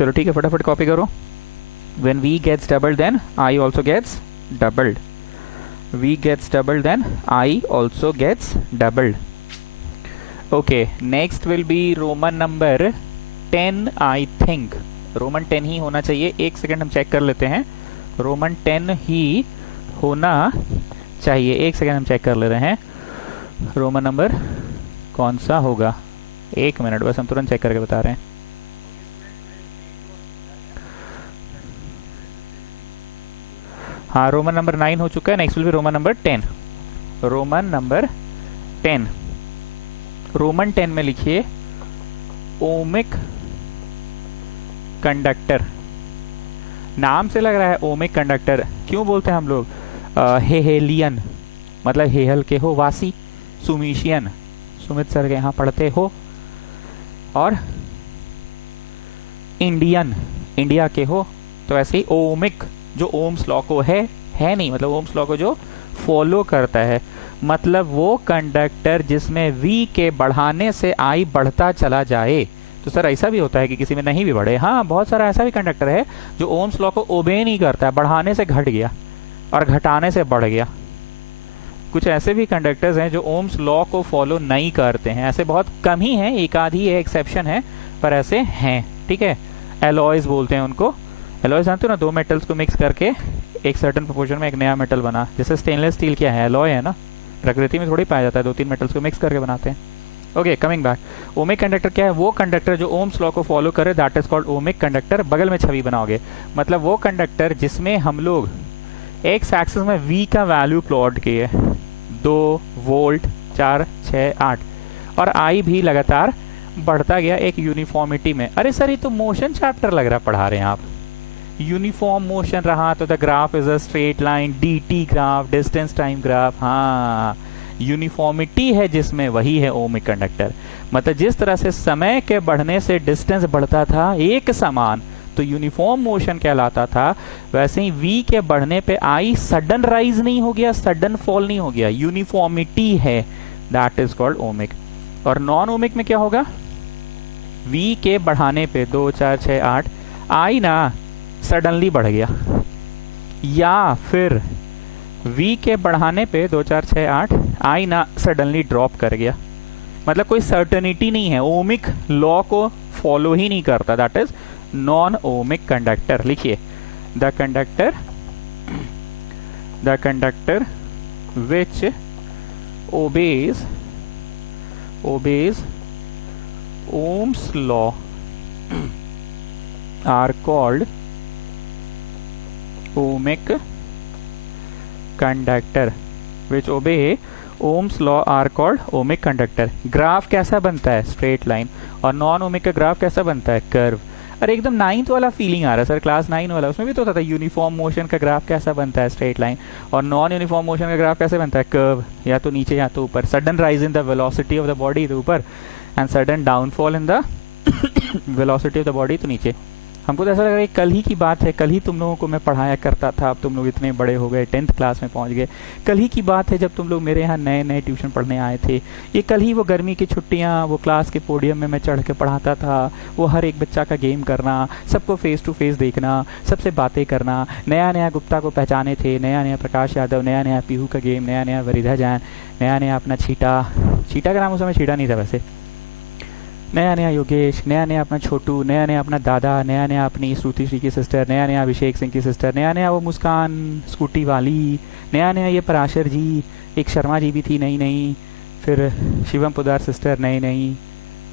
चलो ठीक है, फटाफट कॉपी करो। when v gets doubled then I also gets doubled, v gets doubled then I also gets doubled. okay, next will be roman number 10 I think, Roman 10 ही होना चाहिए। एक second हम check कर लेते हैं, रोमन 10 ही होना चाहिए। एक सेकंड हम चेक कर ले रहे हैं रोमन नंबर कौन सा होगा। एक मिनट बस, हम तुरंत चेक करके बता रहे हैं। हाँ, रोमन नंबर 9 हो चुका है। Next will be Roman number 10। Roman number 10, Roman 10 में लिखिए ओमिक कंडक्टर। नाम से लग रहा है ओमिक कंडक्टर, क्यों बोलते हैं हम लोग हेहेलियन, मतलब हेहल के हो वासी, सुमिशियन, सुमित सर के यहाँ पढ़ते हो, और इंडियन, इंडिया के हो। तो ऐसे ही ओमिक जो ओम्स लॉ को है नहीं, मतलब ओम्स लॉ को जो फॉलो करता है, मतलब वो कंडक्टर जिसमें v के बढ़ाने से I बढ़ता चला जाए। तो सर ऐसा भी होता है कि किसी में नहीं भी बढ़े। हाँ, बहुत सारा ऐसा भी कंडक्टर है जो ओम्स लॉ को ओबे नहीं करता है, बढ़ाने से घट गया और घटाने से बढ़ गया। कुछ ऐसे भी कंडक्टर्स हैं जो ओम्स लॉ को फॉलो नहीं करते हैं, ऐसे बहुत कम ही हैं, एक आधी एक्सेप्शन है, पर ऐसे हैं। ठीक है, एलॉयज बोलते हैं उनको। एलॉय जानते हो ना, दो मेटल्स को मिक्स करके एक सर्टेन प्रोपोर्शन में एक नया मेटल बना। जैसे स्टेनलेस स्टील क्या है, एलॉय है ना, प्रकृति में थोड़ी पाया जाता है, दो तीन मेटल्स को मिक्स करके बनाते हैं। Okay, coming back, ohmic conductor क्या है? वो कंडक्टर जो ओम्स लॉ को फॉलो करे, that is called ohmic conductor. बगल में छवि बनाओगे, मतलब वो कंडक्टर जिसमें हम लोग एक्स एक्सिस में v का वैल्यू प्लॉट किए, 2 वोल्ट, 4, 6, 8, और I भी लगातार बढ़ता गया एक यूनिफॉर्मिटी में। अरे सर, ये तो मोशन चैप्टर लग रहा पढ़ा रहे हैं आप। यूनिफॉर्म मोशन रहा तो the graph is a straight line, dt graph, distance time graph. हाँ, यूनिफॉर्मिटी है जिसमें, वही है ओमिक कंडक्टर। मतलब जिस तरह से समय के बढ़ने से डिस्टेंस बढ़ता था एक समान, तो यूनिफॉर्म मोशन कहलाता था, वैसे ही v के बढ़ने पे I सडन राइज नहीं हो गया, सडन फॉल नहीं हो गया, यूनिफॉर्मिटी है, दैट इज कॉल्ड ओमिक। और नॉन ओमिक में क्या होगा? v के बढ़ाने पे 2, 4, 6, 8 I ना सडनली बढ़ गया, या फिर v के बढ़ाने पे 2, 4, 6, 8 I ना सडनली ड्रॉप कर गया। मतलब कोई सर्टेनिटी नहीं है, ओमिक लॉ को फॉलो ही नहीं करता, that is non ohmic conductor. लिखिए, the conductor which obeys Ohm's law are called ohmic conductor, which obey Ohm's law are called ohmic conductor। Graph कैसा बनता है? Straight line. और नॉन ओमिक का ग्राफ कैसा बनता है? कर्व। अरे एकदम 9th वाला फीलिंग आ रहा है सर, क्लास 9 वाला, उसमें भी तो होता था यूनिफॉर्म मोशन का ग्राफ कैसा बनता है? Straight line. और नॉन यूनिफॉर्म मोशन का ग्राफ कैसे बनता है? कर्व, या तो नीचे या तो ऊपर। Sudden rise in the velocity of the body तो ऊपर, and sudden downfall in the velocity of the body तो नीचे। हमको तो ऐसा लग रहा है कल ही की बात है, कल ही तुम लोगों को मैं पढ़ाया करता था, अब तुम लोग इतने बड़े हो गए, 10th क्लास में पहुंच गए। कल ही की बात है जब तुम लोग मेरे यहाँ नए नए ट्यूशन पढ़ने आए थे। ये कल ही वो गर्मी की छुट्टियाँ, वो क्लास के पोडियम में मैं चढ़ के पढ़ाता था, वो हर एक बच्चा का गेम करना, सबको फेस टू फेस देखना, सबसे बातें करना, नया नया गुप्ता को पहचाने थे, नया नया प्रकाश यादव, नया नया पीहू का गेम, नया नया वरिधा जैन, नया नया अपना छीटा का नाम उस समय छीटा नहीं था वैसे, नया नया योगेश, नया नया अपना छोटू, नया नया अपना दादा, नया नया अपनी श्रुति श्री की सिस्टर, नया नया अभिषेक सिंह की सिस्टर, नया नया वो मुस्कान स्कूटी वाली, नया नया ये पराशर जी, एक शर्मा जी भी थी नई नई, फिर शिवम पुदार सिस्टर नई नई,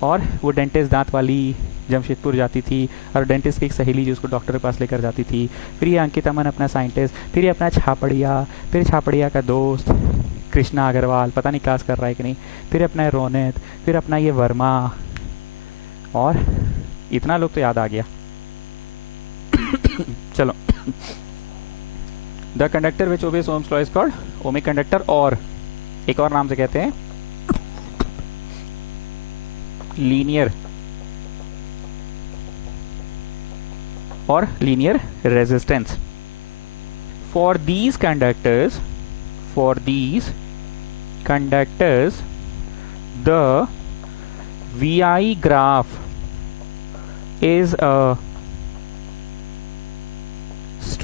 और वो डेंटिस्ट दांत वाली जमशेदपुर जाती थी, और डेंटिस्ट की एक सहेली जो उसको डॉक्टर के पास लेकर जाती थी, फिर ये अंकित अमन अपना साइंटिस्ट, फिर ये अपना छापड़िया, फिर छापड़िया का दोस्त कृष्णा अग्रवाल, पता नहीं क्लास कर रहा है कि नहीं, फिर अपना रोनित, फिर अपना ये वर्मा, और इतना लोग तो याद आ गया। चलो, the conductor which obeys Ohm's law is called ohmic conductor, और एक और नाम से कहते हैं लीनियर और linear resistance. For these conductors the VI graph is a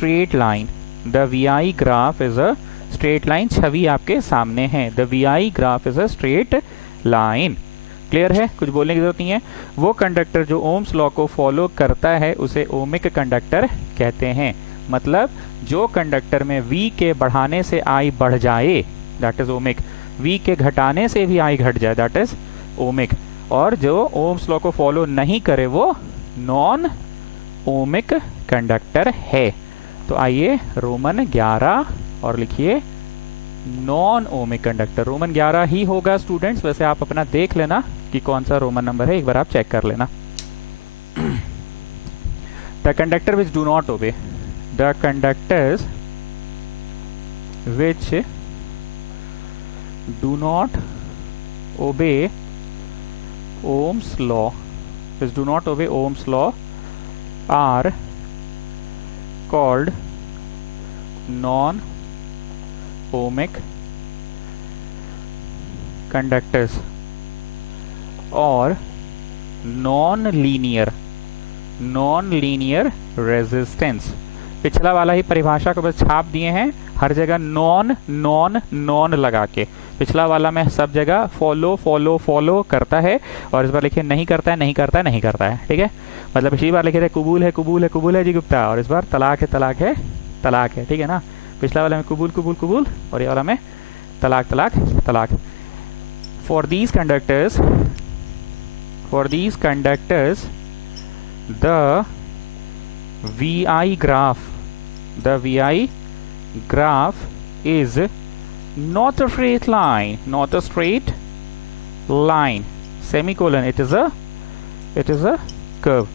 straight line, the VI graph is a straight line, छवि आपके सामने है, the VI graph is a straight line. Clear है, कुछ बोलने की जरूरत नहीं है। वो कंडक्टर जो ओम्स लॉ को फॉलो करता है उसे ओमिक कंडक्टर कहते हैं। मतलब जो कंडक्टर में V के बढ़ाने से I बढ़ जाए दैट इज ओमिक, V के घटाने से भी I घट जाए दैट इज ओमिक, और जो ओम्स लॉ को फॉलो नहीं करे वो नॉन ओमिक कंडक्टर है। तो आइए रोमन 11 और लिखिए नॉन ओमिक कंडक्टर। रोमन 11 ही होगा स्टूडेंट्स, वैसे आप अपना देख लेना कि कौन सा रोमन नंबर है, एक बार आप चेक कर लेना। The conductor which do not obey, the conductors which do not obey Ohm's law, which do not obey Ohm's law are called non-ohmic conductors और non-linear resistance। पिछला वाला ही परिभाषा को बस छाप दिए हैं, हर जगह नॉन नॉन नॉन लगा के। पिछला वाला में सब जगह फॉलो फॉलो फॉलो करता है, और इस बार लिखिए नहीं करता है नहीं करता है नहीं करता है। ठीक है, मतलब पिछली बार लिखे थे कबूल है कबूल है कबूल है जी गुप्ता, और इस बार तलाक है तलाक है तलाक है। ठीक है ना, पिछला वाला में कबूल कबूल कबूल, और ये वाला में तलाक तलाक तलाक। For these conductors the VI graph is not a straight line, semicolon, it is a curve।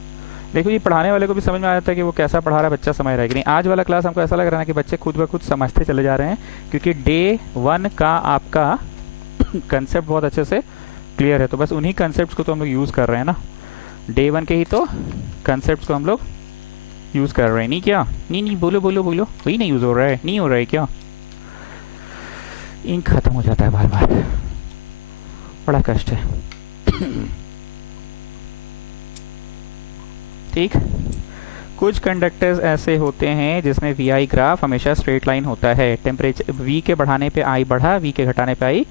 देखो ये पढ़ाने वाले को भी समझ में आ जाता है कि वो कैसा पढ़ा रहा है, बच्चा समझ रहा है कि नहीं। आज वाला क्लास हमको ऐसा लग रहा है कि बच्चे खुद ब खुद समझते चले जा रहे हैं, क्योंकि डे 1 का आपका कंसेप्ट बहुत अच्छे से क्लियर है। तो बस उन्हीं कंसेप्ट को तो हम लोग यूज़ कर रहे हैं ना, डे 1 के ही तो कंसेप्ट को हम लोग यूज़ कर रहे हैं। नहीं क्या, नहीं बोलो बोलो बोलो, वही नहीं यूज़ हो रहा है, नहीं हो रहा है क्या? इंक खत्म हो जाता है बार बार, बड़ा कष्ट है। ठीक, कुछ कंडक्टर्स ऐसे होते हैं जिसमें VI ग्राफ हमेशा स्ट्रेट लाइन होता है। टेम्परेचर V के बढ़ाने पे I बढ़ा, V के घटाने पे I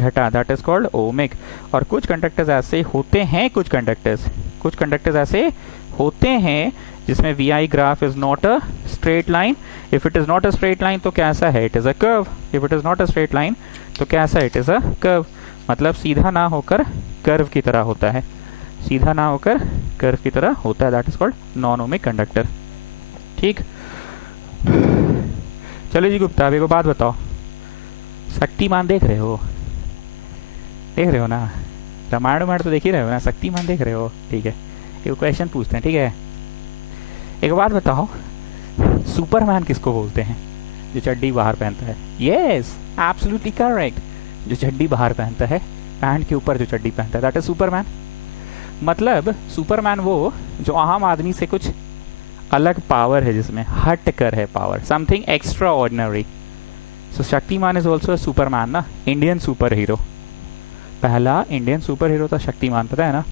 घटा, दैट इज कॉल्ड ओमिक। और कुछ कंडक्टर्स ऐसे होते हैं, कुछ कंडक्टर्स ऐसे होते हैं जिसमें VI graph is not a straight line. If it is not a straight line तो कैसा है, it is a curve. If it is not a straight line तो कैसा, इट इज अ कर्व। मतलब सीधा ना होकर कर्व की तरह होता है, सीधा ना होकर कर्व की तरह होता है, that is called non ohmic conductor. ठीक, चलो जी गुप्ता, अब एक बात बताओ, शक्तिमान देख रहे हो ना, रामायण तो देख ही रहे हो ना, शक्तिमान देख रहे हो। ठीक है, एक क्वेश्चन पूछते हैं। ठीक है, एक बात बताओ, सुपरमैन किसको बोलते हैं? जो चड्डी बाहर पहनता है। यस, एब्सोल्युटली करेक्ट, जो चड्डी बाहर पहनता है, पैंट के ऊपर जो चड्डी पहनता है, दैट इज सुपरमैन। मतलब सुपरमैन वो जो आम आदमी से कुछ अलग पावर है, जिसमें हट कर है power, something extra ordinary. So Shaktimaan is also Superman ना, इंडियन सुपर हीरो। पहला इंडियन सुपर हीरो था शक्तिमान, पता है ना।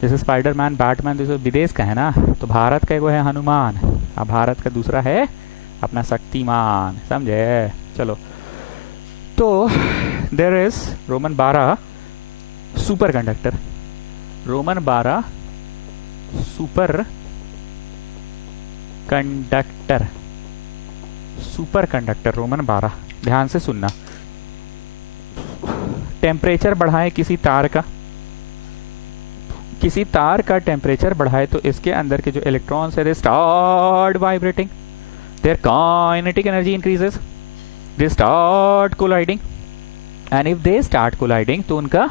जैसे स्पाइडरमैन, बैटमैन जैसे विदेश का है ना, तो भारत का वो है हनुमान, अब भारत का दूसरा है अपना शक्तिमान, समझे। चलो, तो there is Roman 12 superconductor, Roman 12 super conductor, super conductor Roman 12। ध्यान से सुनना, टेम्परेचर बढ़ाए किसी तार का टेम्परेचर बढ़ाए तो इसके अंदर के जो इलेक्ट्रॉन्स है they start vibrating, their kinetic energy increases, they start colliding, and if they start colliding तो उनका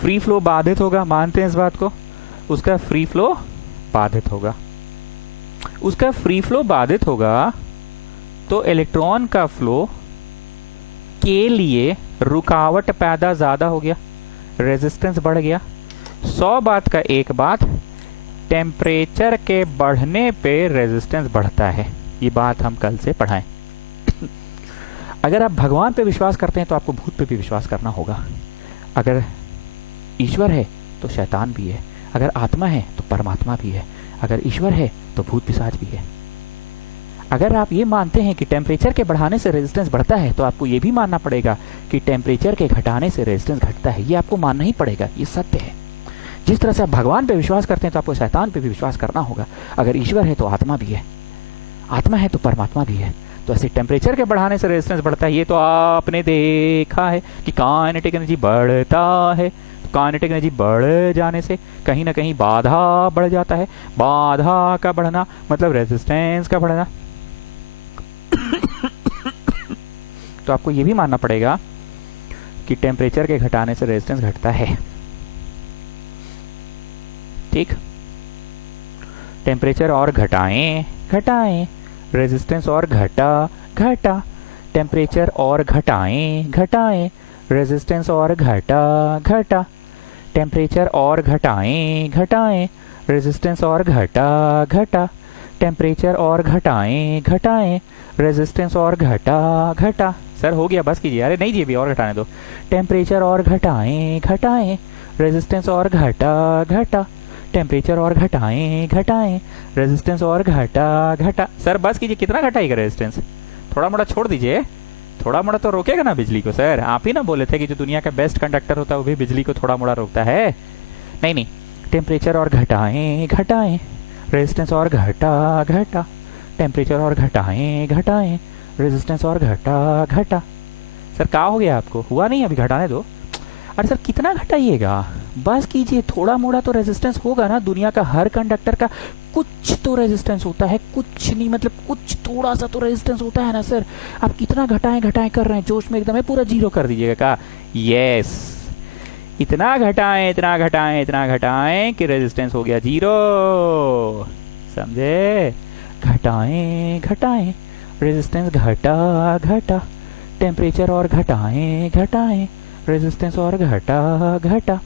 फ्री फ्लो बाधित होगा। मानते हैं इस बात को, उसका फ्री फ्लो बाधित होगा। उसका फ्री फ्लो बाधित होगा तो इलेक्ट्रॉन का फ्लो के लिए रुकावट पैदा ज्यादा हो गया, रेजिस्टेंस बढ़ गया। 100 बात का एक बात, टेम्परेचर के बढ़ने पे रेजिस्टेंस बढ़ता है, ये बात हम कल से पढ़ाएं। अगर आप भगवान पे विश्वास करते हैं तो आपको भूत पे भी विश्वास करना होगा। अगर ईश्वर है तो शैतान भी है, अगर आत्मा है तो परमात्मा भी है, अगर ईश्वर है तो भूत पिशाच भी है। अगर आप ये मानते हैं कि टेम्परेचर के बढ़ाने से रेजिस्टेंस बढ़ता है, तो आपको ये भी मानना पड़ेगा कि टेम्परेचर के घटाने से रेजिस्टेंस घटता है। ये आपको मानना ही पड़ेगा, ये सत्य है। जिस तरह से आप भगवान पे विश्वास करते हैं, तो आपको शैतान पे भी विश्वास करना होगा। अगर ईश्वर है तो आत्मा भी है, आत्मा है तो परमात्मा भी है। तो ऐसे टेम्परेचर के बढ़ाने से रेजिस्टेंस बढ़ता है, ये तो आपने देखा है कि काइनेटिक एनर्जी बढ़ता है। तो काइनेटिक एनर्जी बढ़ जाने से कहीं ना कहीं बाधा बढ़ जाता है। बाधा का बढ़ना मतलब रेजिस्टेंस का बढ़ना। तो आपको ये भी मानना पड़ेगा कि टेम्परेचर के घटाने से रेजिस्टेंस घटता है। ठीक, टेम्परेचर और घटाएं घटाएं, रेजिस्टेंस और घटा घटा, टेम्परेचर और घटाएं घटाएं, रेजिस्टेंस और घटा घटा, टेम्परेचर और घटाएं घटाएं, रेजिस्टेंस और घटा घटा, टेम्परेचर और घटाएं घटाएं, रेजिस्टेंस और घटा घटा। सर हो गया, बस कीजिए। अरे नहीं जी, अभी और घटाने दो। टेम्परेचर और घटाएं घटाएं, रेजिस्टेंस और घटा घटा, टेम्परेचर और घटाएं घटाएं, रेजिस्टेंस और घटा घटा। सर बस कीजिए, कितना घटाएगा रेजिस्टेंस? थोड़ा मोड़ा छोड़ दीजिए, थोड़ा मोड़ा तो रोकेगा ना बिजली को। सर आप ही ना बोले थे कि जो दुनिया का बेस्ट कंडक्टर होता है वो भी बिजली को थोड़ा मोड़ा रोकता है। नहीं नहीं, टेम्परेचर और घटाएं घटाएं, रेजिस्टेंस और घटा घटा, टेम्परेचर और घटाएं घटाएं, रेजिस्टेंस और घटा घटा। सर क्या हो गया आपको? हुआ नहीं, अभी घटाने दो। अरे सर कितना घटाइएगा? बस कीजिए, थोड़ा मोड़ा तो रेजिस्टेंस होगा ना। दुनिया का हर कंडक्टर का कुछ तो रेजिस्टेंस होता है, कुछ नहीं मतलब कुछ थोड़ा सा तो रेजिस्टेंस होता है ना सर। आप कितना घटाएं घटाएं कर रहे हैं, जोश में एकदम है, पूरा जीरो कर दीजिएगा का। यस, इतना घटाएं इतना घटाएं इतना घटाएं कि रेजिस्टेंस हो गया जीरो। समझे? घटाएं घटाएं, रेजिस्टेंस घटा घटा, टेम्परेचर और घटाएं घटाएं, रेजिस्टेंस और घटा घटा।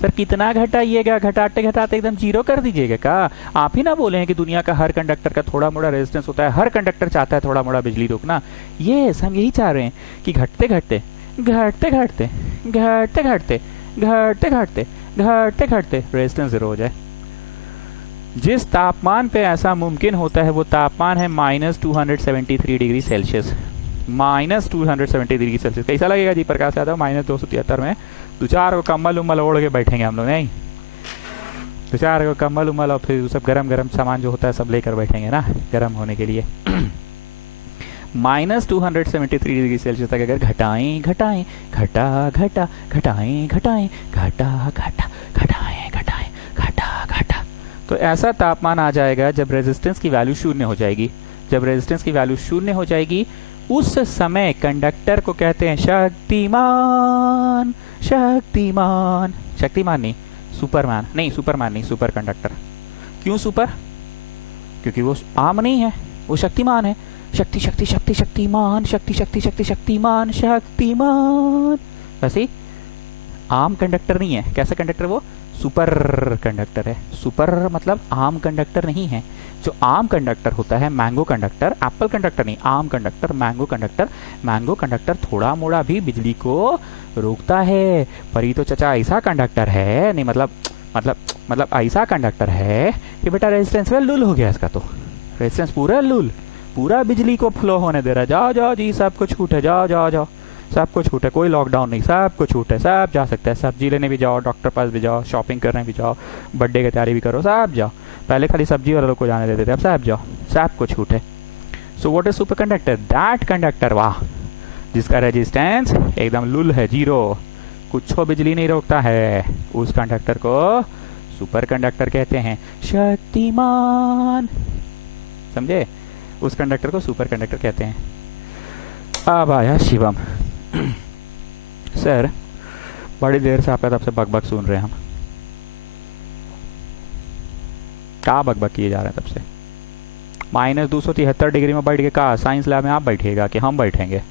सर कितना घटाइएगा? घटाते घटाते एकदम जीरो कर दीजिएगा का। आप ही ना बोले हैं कि दुनिया का हर कंडक्टर का थोड़ा मोड़ा रेजिस्टेंस होता है, हर कंडक्टर चाहता है थोड़ा मोड़ा बिजली रोकना। यस, हम यही चाह रहे हैं कि घटते घटते घटते घटते घटते घटते घटते घटते घटते घटते रेजिस्टेंस जीरो हो जाए। जिस तापमान पे ऐसा मुमकिन होता है वो तापमान है -273 डिग्री सेल्सियस। -270 डिग्री सेल्सियस कैसा लगेगा जी प्रकाश यादव? -273 में दो चार को कम्बल उम्बल ओढ़ के बैठेंगे हम लोग, नहीं? दो चार को कम्बल उम्बल और फिर सब गरम गरम सामान जो होता है सब लेकर बैठेंगे ना गर्म होने के लिए। -273 डिग्री सेल्सियस तक अगर घटाएं घटाएं, घटा घटा, घटाएं घटाएं, घटा घटा, घटाएं घटाएं, घटा घटा, तो ऐसा तापमान आ जाएगा जब रेजिस्टेंस की वैल्यू शून्य हो जाएगी। जब रेजिस्टेंस की वैल्यू शून्य हो जाएगी उस समय कंडक्टर को कहते हैं शक्तिमान। शक्तिमान, शक्तिमान नहीं, सुपरमैन। नहीं, सुपरमैन नहीं, सुपर कंडक्टर। क्यों सुपर? क्योंकि वो आम नहीं है, वो शक्तिमान है। शक्ति शक्ति शक्ति शक्तिमान, शक्ति शक्ति शक्ति शक्तिमान, शक्तिमान। वैसे ही आम कंडक्टर नहीं है। कैसा कंडक्टर? वो सुपर कंडक्टर है। सुपर मतलब आम कंडक्टर नहीं है। जो आम कंडक्टर होता है मैंगो कंडक्टर, एप्पल कंडक्टर नहीं, आम conductor mango conductor. Mango conductor थोड़ा मोड़ा भी बिजली को रोकता है। पर ये तो चचा ऐसा कंडक्टर है, नहीं मतलब ऐसा कंडक्टर है कि बेटा रेजिस्टेंस में लूल हो गया इसका। तो रेजिस्टेंस पूरा लूल, पूरा बिजली को फ्लो होने दे रहा है। जाओ जाओ जी, सबको छूट है, जाओ जाओ जाओ, सबको छूट है, कोई लॉकडाउन नहीं, सबको छूट है, सब जा सकता है। सब्जी लेने भी जाओ, डॉक्टर पास भी जाओ, शॉपिंग करने भी जाओ, बर्थडे की तैयारी भी करो, सब जाओ। पहले खाली सब्जी वाले लोग को जाने देते थे, अब सब जाओ, सबको छूट है। So what is super conductor? That conductor, वाह, जिसका रेजिस्टेंस एकदम लुल है, जीरो, कुछ बिजली नहीं रोकता है, उस कंडक्टर को सुपर कंडक्टर कहते हैं। शक्तिमान, समझे? उस कंडक्टर को सुपर कंडक्टर कहते हैं। अब आया शिवम। सर बड़ी देर से आपका तब से बकबक सुन रहे हैं हम। क्या बकबक किए जा रहे हैं तब से? -273 डिग्री में बैठ के कहा साइंस लैब में आप बैठिएगा कि हम बैठेंगे?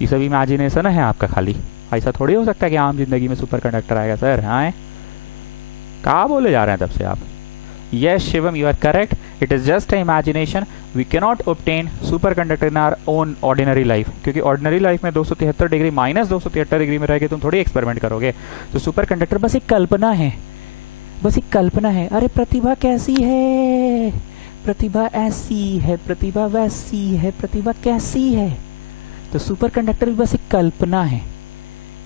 ये सब इमेजिनेशन है आपका खाली। ऐसा थोड़ी हो सकता है कि आम जिंदगी में सुपर कंडक्टर आएगा सर। हाँ, क्या बोले जा रहे हैं तब से आप? Yes, Shivam, you are correct. It is just an imagination. We cannot obtain superconductor in our own ordinary life. क्योंकि ordinary life में 273 डिग्री -273 डिग्री में रह के तुम थोड़ी एक्सपेरिमेंट करोगे। तो सुपर कंडक्टर बस एक कल्पना है, बस एक कल्पना है। अरे प्रतिभा कैसी है, प्रतिभा ऐसी है, प्रतिभा वैसी है, प्रतिभा कैसी है। तो सुपर कंडक्टर भी बस एक कल्पना है,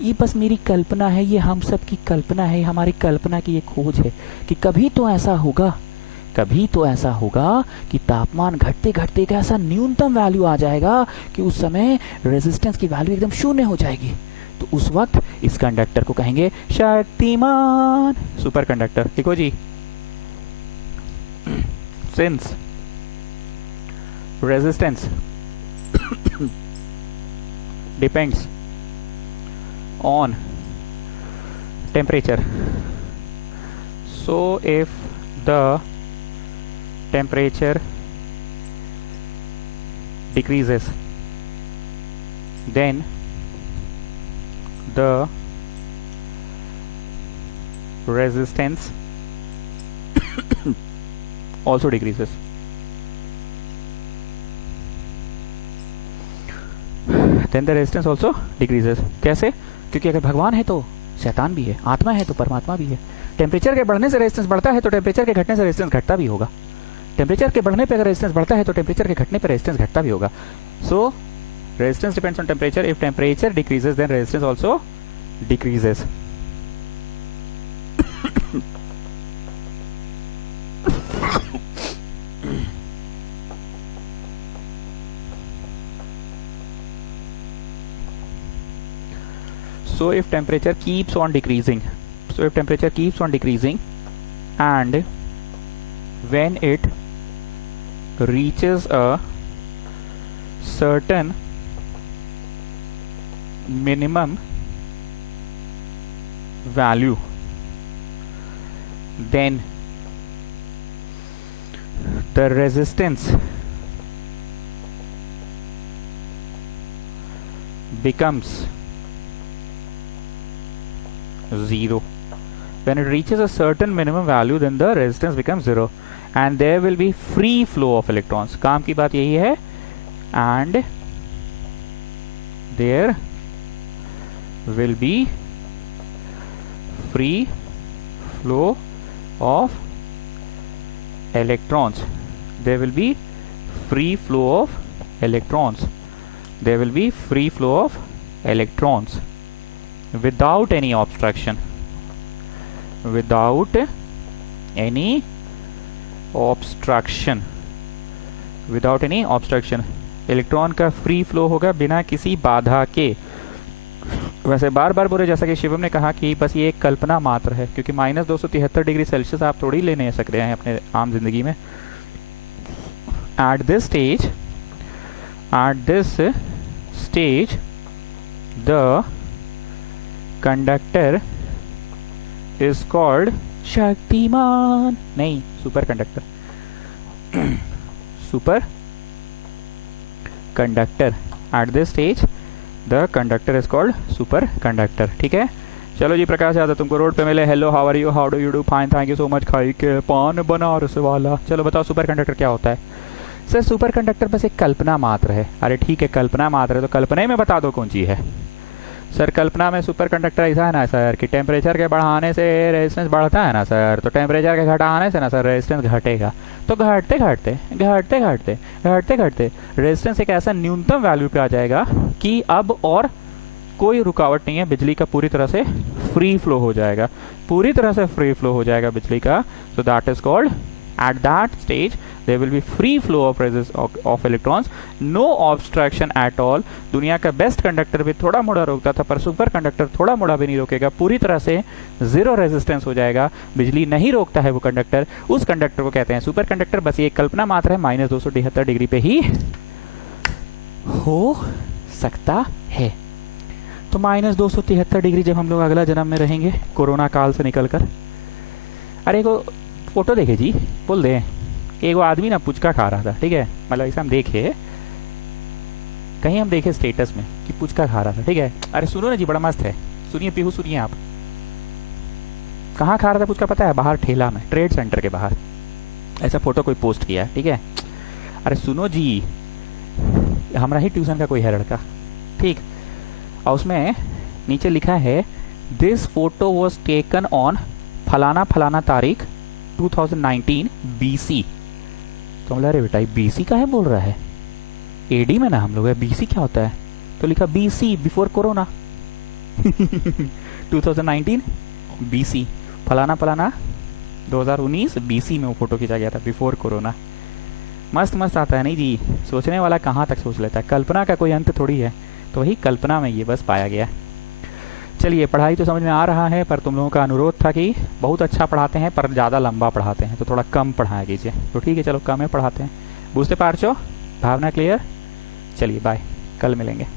ये बस मेरी कल्पना है, ये हम सब की कल्पना है, हमारी कल्पना की ये खोज है कि कभी तो ऐसा होगा, कभी तो ऐसा होगा कि तापमान घटते घटते एक ऐसा न्यूनतम वैल्यू आ जाएगा कि उस समय रेजिस्टेंस की वैल्यू एकदम शून्य हो जाएगी। तो उस वक्त इस कंडक्टर को कहेंगे शक्तिमान सुपर कंडक्टर। देखो जी, since resistance depends on temperature, so if the temperature decreases, then the resistance also decreases. Then the resistance also decreases. कैसे? क्योंकि अगर भगवान है तो शैतान भी है, आत्मा है तो परमात्मा भी है। टेम्परेचर के बढ़ने से रेजिस्टेंस बढ़ता है तो टेम्परेचर के घटने से रेजिस्टेंस घटता भी होगा। टेम्परेचर के बढ़ने पे अगर रेजिस्टेंस बढ़ता है तो टेम्परेचर के घटने पर रेजिस्टेंस घटता भी होगा। So resistance depends on temperature, if temperature decreases then resistance also decreases. So if temperature keeps on decreasing, and when it reaches a certain minimum value, then the resistance becomes zero. When it reaches a certain minimum value, then the resistance becomes zero and there will be free flow of electrons. काम की बात यही है, and there will be free flow of electrons. There will be free flow of electrons. There will be free flow of electrons without any obstruction, without any obstruction, without any obstruction। Electron का free flow होगा बिना किसी बाधा के। वैसे बार बार बोले, जैसा कि शिवम ने कहा कि बस ये एक कल्पना मात्र है, क्योंकि -273 डिग्री सेल्सियस आप थोड़ी ले नहीं सकते हैं अपने आम जिंदगी में। At this stage the conductor is called Shaktimaan, नहीं super conductor, super conductor. At this stage the conductor is called super conductor. ठीक है, चलो जी प्रकाश यादव तुमको रोड पे मिले, hello how are you, how do you do, fine thank you so much, खाई के पान बनारस वाला। चलो बताओ सुपर कंडक्टर क्या होता है। सर सुपर कंडक्टर बस एक कल्पना मात्र है। अरे ठीक है, कल्पना मात्र है तो कल्पना ही में बता दो कौन सी है। सर कल्पना में सुपर कंडक्टर ऐसा है ना सर कि टेम्परेचर के बढ़ाने से रेजिस्टेंस बढ़ता है ना सर, तो टेम्परेचर के घटाने से ना सर रेजिस्टेंस घटेगा। तो घटते घटते घटते घटते घटते घटते रेजिस्टेंस एक ऐसा न्यूनतम वैल्यू पे आ जाएगा कि अब और कोई रुकावट नहीं है, बिजली का पूरी तरह से फ्री फ्लो हो जाएगा, पूरी तरह से फ्री फ्लो हो जाएगा बिजली का। So that is called, at that stage there will be free flow of electrons, no obstruction at all। दुनिया का बेस्ट कंडक्टर भी थोड़ा मोड़ा रोकता था, पर सुपर कंडक्टर थोड़ा मोड़ा भी नहीं रोकेगा, पूरी तरह से जीरो रेजिस्टेंस हो जाएगा, बिजली नहीं रोकता है वो कंडक्टर। उस कंडक्टर को कहते हैं सुपर कंडक्टर। बस ये कल्पना मात्र है, -273 डिग्री पे ही हो सकता है। तो -273 डिग्री जब हम लोग अगला जन्म में रहेंगे कोरोना काल से निकलकर, अरे को फोटो देखे जी, बोल दे एक वो आदमी ना पुचका खा रहा था, ठीक है, मतलब ऐसा हम देखे कहीं, हम देखे स्टेटस में कि पुचका खा रहा था, ठीक है। अरे सुनो ना जी, बड़ा मस्त है, सुनिए पीहू, सुनिए आप। कहाँ खा रहा था पुचका पता है? बाहर ठेला में, ट्रेड सेंटर के बाहर, ऐसा फोटो कोई पोस्ट किया है, ठीक है। अरे सुनो जी, हमारा ही ट्यूशन का कोई है लड़का, ठीक, और उसमें नीचे लिखा है this photo was taken on फलाना फलाना तारीख 2019 बीसी। तो हम अरे बेटा बीसी का है बोल रहा है, एडी में ना हम लोग है, बीसी क्या होता है? तो लिखा बीसी बिफोर कोरोना 2019 बीसी, फलाना फलाना 2019 बीसी में वो फोटो खींचा गया था, बिफोर कोरोना। मस्त मस्त आता है नहीं जी, सोचने वाला कहाँ तक सोच लेता है, कल्पना का कोई अंत थोड़ी है। तो वही कल्पना में ये बस पाया गया। चलिए पढ़ाई तो समझ में आ रहा है, पर तुम लोगों का अनुरोध था कि बहुत अच्छा पढ़ाते हैं पर ज़्यादा लंबा पढ़ाते हैं, तो थोड़ा कम पढ़ाया कीजिए। तो ठीक है चलो कम है पढ़ाते हैं। बुझते पारचो, भावना क्लियर। चलिए बाय, कल मिलेंगे।